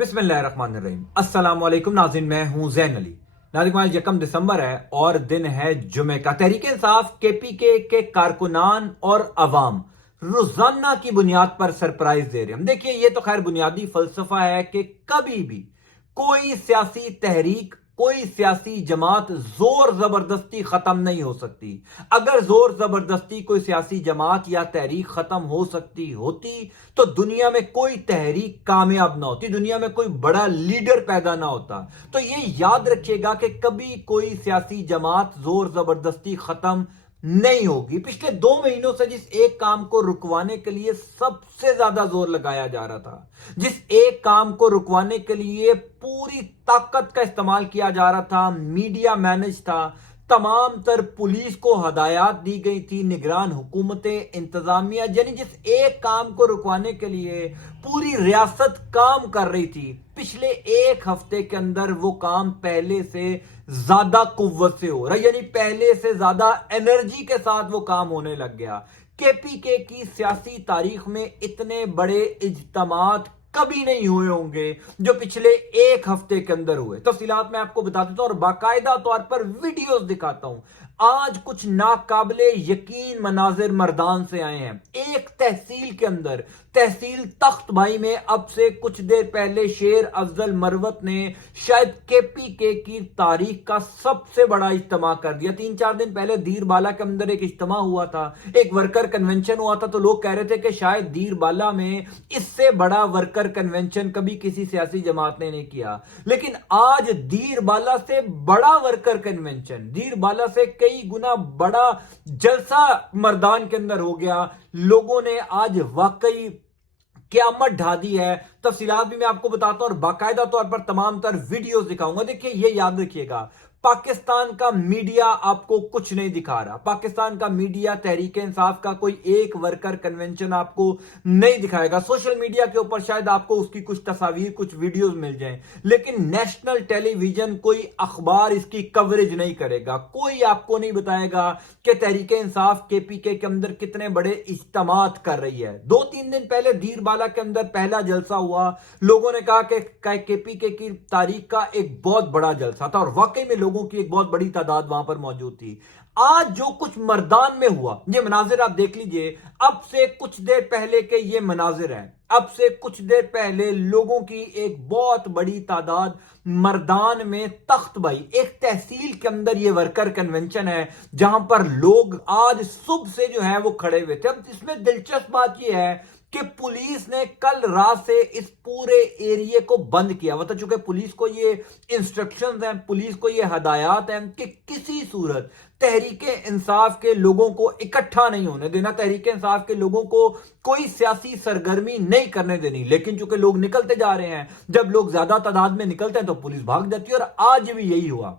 बिस्मिल्लाहिर्रहमानिर्रहीम। अस्सलाम वालेकुम नाज़रीन, मैं हूं ज़ैन अली। नाज़रीन, आज 1 दिसंबर है और दिन है जुमे का। तहरीक इंसाफ केपीके के कारकुनान और अवाम रोजाना की बुनियाद पर सरप्राइज दे रहे हैं। देखिए, ये तो खैर बुनियादी फलसफा है कि कभी भी कोई सियासी तहरीक, कोई सियासी जमात जोर जबरदस्ती खत्म नहीं हो सकती। अगर जोर जबरदस्ती कोई सियासी जमात या तहरीक खत्म हो सकती होती तो दुनिया में कोई तहरीक कामयाब ना होती, दुनिया में कोई बड़ा लीडर पैदा ना होता। तो ये याद रखिएगा कि कभी कोई सियासी जमात जोर जबरदस्ती खत्म नहीं होगी। पिछले 2 महीनों से जिस एक काम को रुकवाने के लिए सबसे ज्यादा जोर लगाया जा रहा था, जिस एक काम को रुकवाने के लिए पूरी ताकत का इस्तेमाल किया जा रहा था, मीडिया मैनेज था, तमाम तर पुलिस को हदायत दी गई थी, निगरान हुकूमतें, इंतजामिया, यानी जिस एक काम को रुकवाने के लिए पूरी रियासत काम कर रही थी, पिछले एक हफ्ते के अंदर वो काम पहले से ज्यादा कुव्वत से हो रहा है, यानी पहले से ज्यादा एनर्जी के साथ वो काम होने लग गया। केपीके की सियासी तारीख में इतने बड़े इज्तिमात कभी नहीं हुए होंगे जो पिछले एक हफ्ते के अंदर हुए। तफसीलात मैं आपको बता देता हूं और बाकायदा तौर पर वीडियोस दिखाता हूं। आज कुछ नाकाबिले यकीन मनाजिर मर्दान से आए हैं। एक तहसील के अंदर, तहसील तख्त भाई में अब से कुछ देर पहले शेर अफजल मरवत ने शायद केपीके की तारीख का सबसे बड़ा इज्तिमा कर दिया। 3-4 दिन पहले दीरबाला के अंदर एक इज्तिमा हुआ था, एक वर्कर कन्वेंशन हुआ था, तो लोग कह रहे थे कि शायद दीरबाला में इससे बड़ा वर्कर कन्वेंशन कभी किसी सियासी जमात ने नहीं किया। लेकिन आज दीरबाला से बड़ा वर्कर कन्वेंशन, दीरबाला से कई गुना बड़ा जलसा मर्दान के अंदर हो गया। लोगों ने आज वाकई क़यामत ढा दी है। तफसीलात भी मैं आपको बताता हूं और बाकायदा तौर पर तमाम तर वीडियोस दिखाऊंगा। देखिए, ये याद रखिएगा, पाकिस्तान का मीडिया आपको कुछ नहीं दिखा रहा। पाकिस्तान का मीडिया तहरीक इंसाफ का कोई एक वर्कर कन्वेंशन आपको नहीं दिखाएगा। सोशल मीडिया के ऊपर शायद आपको उसकी कुछ तस्वीर, कुछ वीडियोस मिल जाएं, लेकिन नेशनल टेलीविजन, कोई अखबार इसकी कवरेज नहीं करेगा। कोई आपको नहीं बताएगा कि तहरीक इंसाफ केपीके के अंदर कितने बड़े इज्तिमात कर रही है। 2-3 दिन पहले दीरबाला के अंदर पहला जलसा हुआ। लोगों ने कहा कि केपीके की तारीख का एक बहुत बड़ा जलसा था और वाकई में लोगों की एक बहुत बड़ी तादाद वहां पर मौजूद थी। आज जो कुछ मर्दान में हुआ, ये मनाजिर आप देख लीजिए। अब से कुछ देर पहले के ये मनाजिर हैं। अब से कुछ देर पहले लोगों की एक बहुत बड़ी तादाद मर्दान में तख्त भाई, एक तहसील के अंदर ये वर्कर कन्वेंशन है जहां पर लोग आज सुबह से जो है वो खड़े हुए थे। अब इसमें दिलचस्प बात ये है कि पुलिस ने कल रात से इस पूरे एरिया को बंद किया हुआ था। चूंकि पुलिस को ये इंस्ट्रक्शंस हैं, पुलिस को ये हदायत हैं कि किसी सूरत तहरीके इंसाफ के लोगों को इकट्ठा नहीं होने देना, तहरीके इंसाफ के लोगों को कोई सियासी सरगर्मी नहीं करने देनी। लेकिन चूंकि लोग निकलते जा रहे हैं, जब लोग ज्यादा तादाद में निकलते हैं तो पुलिस भाग जाती है और आज भी यही हुआ।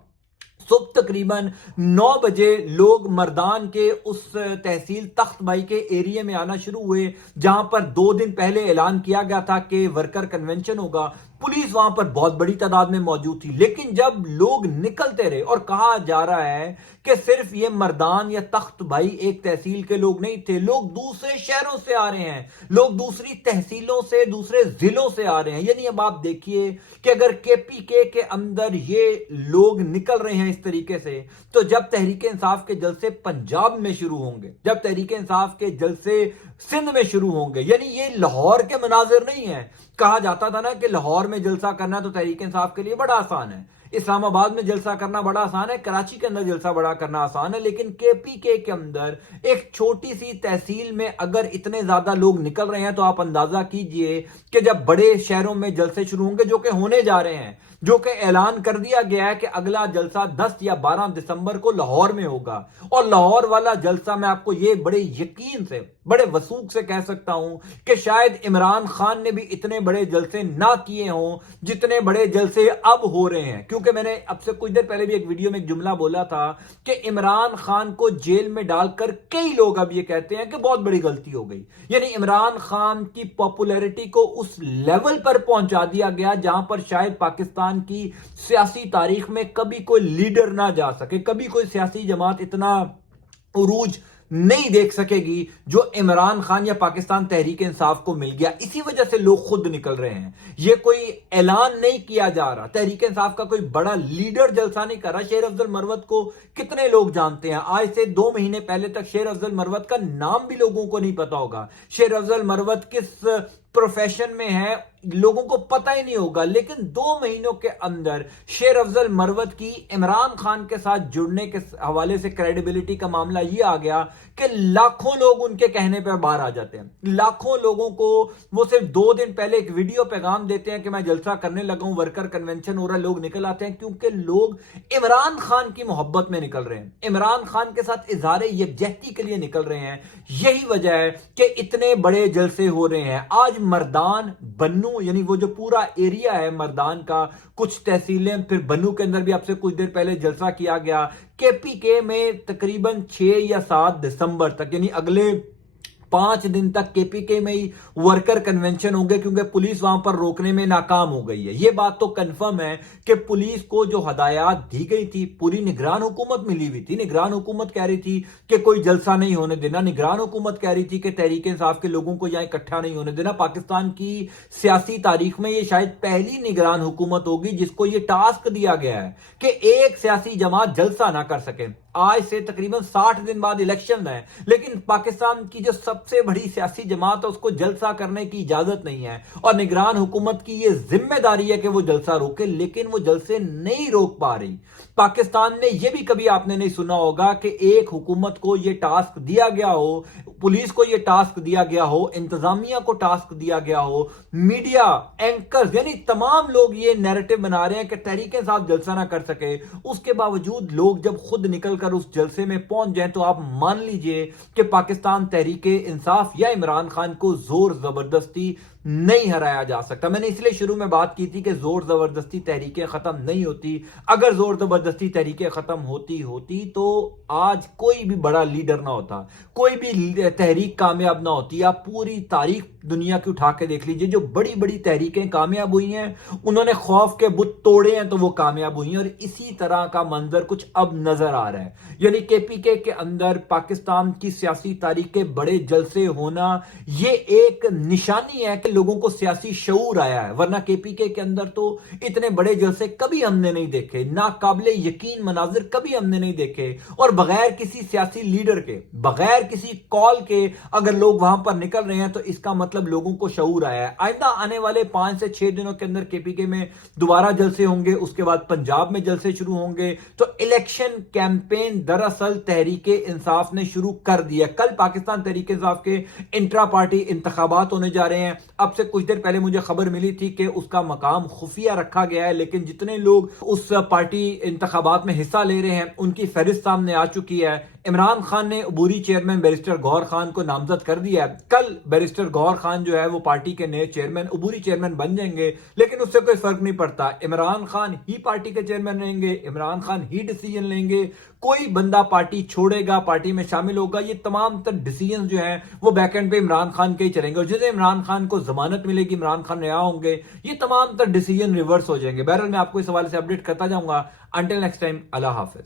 सुबह तकरीबन 9 बजे लोग मर्दान के उस तहसील तख्त भाई के एरिया में आना शुरू हुए जहां पर 2 दिन पहले ऐलान किया गया था कि वर्कर कन्वेंशन होगा। पुलिस वहां पर बहुत बड़ी तादाद में मौजूद थी। लेकिन जब लोग निकलते रहे, और कहा जा रहा है कि सिर्फ ये मर्दान या तख्त भाई एक तहसील के लोग नहीं थे, लोग दूसरे शहरों से आ रहे हैं, लोग दूसरी तहसीलों से, दूसरे जिलों से आ रहे हैं। यानी अब आप देखिए कि अगर केपीके के अंदर ये लोग निकल रहे हैं इस तरीके से, तो जब तहरीक इंसाफ के जलसे पंजाब में शुरू होंगे, जब तहरीक इंसाफ के जलसे सिंध में शुरू होंगे, यानी ये लाहौर के मनाजिर नहीं है। कहा जाता था ना कि लाहौर में जलसा करना तो तहरीक इंसाफ के लिए बड़ा आसान है, इस्लामाबाद में जलसा करना बड़ा आसान है, कराची के अंदर जलसा बड़ा करना आसान है। लेकिन केपीके के अंदर एक छोटी सी तहसील में अगर इतने ज्यादा लोग निकल रहे हैं तो आप अंदाजा कीजिए कि जब बड़े शहरों में जलसे शुरू होंगे, जो कि होने जा रहे हैं, जो कि ऐलान कर दिया गया है कि अगला जलसा 10 या 12 दिसंबर को लाहौर में होगा। और लाहौर वाला जलसा मैं आपको ये बड़े यकीन से, बड़े वसूख से कह सकता हूं कि शायद इमरान खान ने भी इतने बड़े जलसे ना किए हों जितने बड़े जलसे अब हो रहे हैं। क्योंकि मैंने अब से कुछ देर पहले भी एक वीडियो में एक जुमला बोला था कि इमरान खान को जेल में डालकर कई लोग अब ये कहते हैं कि बहुत बड़ी गलती हो गई। यानी इमरान खान की पॉपुलैरिटी को उस लेवल पर पहुंचा दिया गया जहां पर शायद पाकिस्तान की सियासी तारीख में कभी कोई लीडर ना जा सके, कभी कोई सियासी जमात इतना उरूज نہیں دیکھ سکے گی جو عمران خان یا پاکستان تحریک انصاف کو مل گیا. اسی وجہ سے لوگ خود نکل رہے ہیں. یہ کوئی اعلان نہیں کیا جا رہا, تحریک انصاف کا کوئی بڑا لیڈر جلسہ نہیں کر رہا. شیر افضل مروت کو کتنے لوگ جانتے ہیں؟ آج سے 2 مہینے پہلے تک شیر افضل مروت کا نام بھی لوگوں کو نہیں پتا ہوگا. شیر افضل مروت کس پروفیشن میں ہے لوگوں کو پتہ ہی نہیں ہوگا. لیکن 2 مہینوں کے اندر شیر افضل مروت کی عمران خان کے ساتھ جڑنے کے حوالے سے کریڈیبلٹی کا معاملہ یہ آ گیا کہ لاکھوں لوگ ان کے کہنے پہ باہر آ جاتے ہیں. لاکھوں لوگوں کو وہ صرف 2 دن پہلے ایک ویڈیو پیغام دیتے ہیں کہ میں جلسہ کرنے لگا ہوں, ورکر کنونشن ہو رہا ہے, لوگ نکل آتے ہیں کیونکہ لوگ عمران خان کی محبت میں نکل رہے ہیں, عمران خان کے ساتھ اظہار یکجہتی کے لیے نکل رہے ہیں. یہی وجہ ہے کہ اتنے بڑے جلسے ہو رہے ہیں. آج مردان, بنو, یعنی وہ جو پورا ایریا ہے مردان کا, کچھ تحصیلیں, پھر بنو کے اندر بھی اب سے کچھ دیر پہلے جلسہ کیا گیا. کے پی کے میں تقریباً 6 یا 7 دسمبر تک, یعنی اگلے 5 دن تک کے پی کے میں ہی ورکر کنونشن ہوں گے کیونکہ پولیس وہاں پر روکنے میں ناکام ہو گئی ہے. یہ بات تو کنفرم ہے کہ پولیس کو جو ہدایات دی گئی تھی, پوری نگران حکومت ملی ہوئی تھی. نگران حکومت کہہ رہی تھی کہ کوئی جلسہ نہیں ہونے دینا. نگران حکومت کہہ رہی تھی کہ تحریک انصاف کے لوگوں کو یہاں اکٹھا نہیں ہونے دینا. پاکستان کی سیاسی تاریخ میں یہ شاید پہلی نگران حکومت ہوگی جس کو یہ ٹاسک دیا گیا ہے کہ ایک سیاسی جماعت جلسہ نہ کر سکے. آج سے تقریباً 60 دن بعد الیکشن ہے, لیکن پاکستان کی جو سب سے بڑی سیاسی جماعت ہے اس کو جلسہ کرنے کی اجازت نہیں ہے, اور نگران حکومت کی یہ ذمہ داری ہے کہ وہ جلسہ روکے, لیکن وہ جلسے نہیں روک پا رہی. پاکستان میں یہ بھی کبھی آپ نے نہیں سنا ہوگا کہ ایک حکومت کو یہ ٹاسک دیا گیا ہو, پولیس کو یہ ٹاسک دیا گیا ہو, انتظامیہ کو ٹاسک دیا گیا ہو, میڈیا اینکرز یعنی تمام لوگ یہ نیریٹو بنا رہے ہیں کہ تحریک انصاف جلسہ نہ کر سکے. اس کے باوجود لوگ جب خود نکل کر اس جلسے میں پہنچ جائیں تو آپ مان لیجئے کہ پاکستان تحریک انصاف یا عمران خان کو زور زبردستی نہیں ہرایا جا سکتا. میں نے اس لیے شروع میں بات کی تھی کہ زور زبردستی تحریکیں ختم نہیں ہوتی. اگر زور زبردستی تحریکیں ختم ہوتی تو آج کوئی بھی بڑا لیڈر نہ ہوتا, کوئی بھی تحریک کامیاب نہ ہوتی. آپ پوری تاریخ دنیا کی اٹھا کے دیکھ لیجئے, جو بڑی بڑی تحریکیں کامیاب ہوئی ہیں انہوں نے خوف کے بت توڑے ہیں تو وہ کامیاب ہوئی ہیں. اور اسی طرح کا منظر کچھ اب نظر آ رہا ہے. یعنی کے پی کے اندر پاکستان کی سیاسی تاریخ کے بڑے جلسے ہونا یہ ایک نشانی ہے کہ لوگوں کو سیاسی شعور آیا ہے, ورنہ کے پی کے اندر تو اتنے بڑے جلسے کبھی ہم نے نہیں دیکھے, ناقابل یقین مناظر کبھی ہم نے نہیں دیکھے. اور بغیر کسی سیاسی لیڈر کے, بغیر کسی کال کے اگر لوگ وہاں پر نکل رہے ہیں تو اس کا مطلب لوگوں کو شعور آیا ہے. آئندہ آنے والے 5 سے 6 دنوں کے اندر کے پی کے میں دوبارہ جلسے ہوں گے, اس کے بعد پنجاب میں جلسے شروع ہوں گے. تو الیکشن کیمپین دراصل تحریک انصاف نے شروع کر دیا. کل پاکستان تحریک انصاف کے انٹرا پارٹی انتخابات ہونے جا رہے ہیں. اب سے کچھ دیر پہلے مجھے خبر ملی تھی کہ اس کا مقام خفیہ رکھا گیا ہے, لیکن جتنے لوگ اس پارٹی انتخابات میں حصہ لے رہے ہیں ان کی فہرست سامنے آ چکی ہے. عمران خان نے عبوری چیئرمین بیرسٹر گوہر خان کو نامزد کر دیا ہے. کل بیرسٹر گوہر خان جو ہے وہ پارٹی کے نئے چیئرمین, عبوری چیئرمین بن جائیں گے, لیکن اس سے کوئی فرق نہیں پڑتا. عمران خان ہی پارٹی کے چیئرمین رہیں گے, عمران خان ہی ڈیسیجن لیں گے. کوئی بندہ پارٹی چھوڑے گا, پارٹی میں شامل ہوگا, یہ تمام تر ڈیسیجنز جو ہیں وہ بیک اینڈ پہ عمران خان کے ہی چلیں گے. اور جسے عمران خان کو ضمانت ملے گی, عمران خان رہا ہوں گے, یہ تمام تر ڈیسیجن ریورس ہو جائیں گے. بہرحال میں آپ کو اس حوالے سے اپڈیٹ کرتا جاؤں گا. انٹل نیکسٹ ٹائم, اللہ حافظ.